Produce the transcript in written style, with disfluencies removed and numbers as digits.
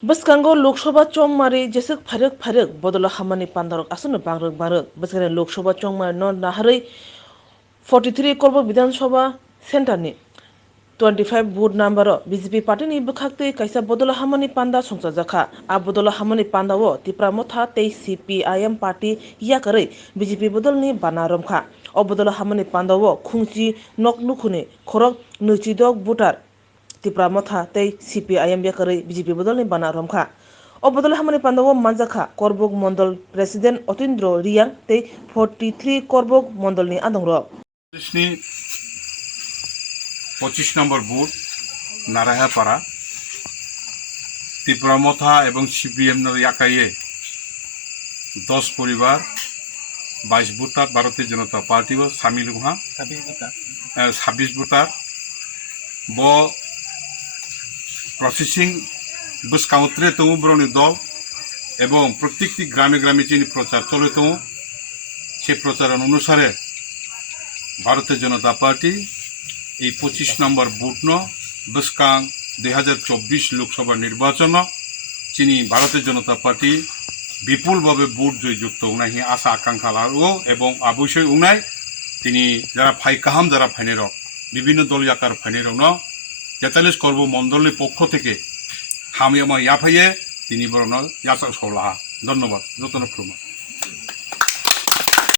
Baskango Loksoba Chongmari Jesuk Faruk Bodola Hamani Pandarok Asunu Bangruk Baruk Baskane Loksoba Chongmari non Nahari 43 Korbo Bidan Soba Centerni 25 board number BJP party ni bukhakte kaisa Bodola Hamani Panda Songsa Jaka a Bodola Hamani Panda wo TIPRA Motha tei CPIM party Yakarwi BJP Bodol ni Bana Romkha o Bodola Hamani Panda wo Khungchi Nok Nukhune Khorok Nuchidok Butar TIPRA Motha tei CPIM Yakarwi BJP Bodol ni Bana Romkha o Bodola Hamani Panda wo Manjaka Korbok Mondol President Otindro Riang tei 43 Korbok Mondol ni Adongro 25 number booth নারায়ণপাড়া Tripura মথা এবং CPM ইয়াকাইয়ে 10 পরিবার 22 voter ভারতীয় জনতা party ও সামিল হুয়া 26 voter ব processing বসকাউত্রে তমু ব্রনি দল এবং প্রত্যেকটি গ্রামে গ্রামে যিনি প্রচার চলে তমু সে প্রচার অনুসারে ভারতীয় জনতা পার্টি এই 25 নম্বর বুথ বসকাং 2024 লোকসভা নির্বাচন চিনি ভারতীয় জনতা পার্টি বিপুলভাবে ভোট জয়যুক্ত উনাহি আশা আকাঙ্ক্ষা লাও এবং অবশ্যই উনাই তিনি যারা ফাই কাহাম যারা ফাইনের বিভিন্ন দলীয় আকার ফাইনের 43 কর্ম মণ্ডলের পক্ষ থেকে হামিয়ামা ইয়াফাইয়ে তিনি বরণ ইয়াসা সৌলাহা ধন্যবাদ যতন প্রমাণ